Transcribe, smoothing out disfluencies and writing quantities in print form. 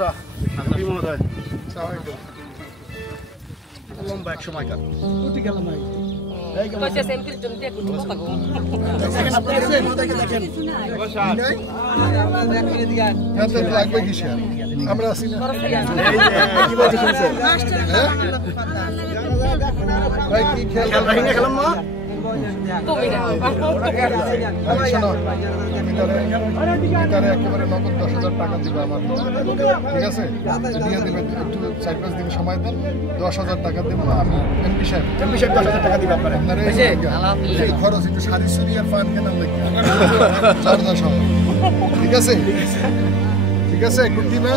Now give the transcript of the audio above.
চাচা এমপি মহোদয় লম্বা এক সময়কার কোটি গেলাম ভাই কইছে এমপির জন্য দিয়ে কোটি কথা গো লাগবে কিসে আমরা আছি না কি বলতে শুনছেন ভাই কি খেল ভাঙে খেলাম না তুমি না একেবারে নগদ 10,000 টাকা দিবে আমার ঠিক আছে দিয়ে দিবেন একটু 4-5 দিন সময় দেন 10,000 টাকা দেবো আমি এমপি সাহেব 10,000 টাকা দিবে আপনারা এই খরচ একটু শাড়ি সুরি আর পান কেনার লাগে ঠিক আছে ঠিক আছে কুর্তি না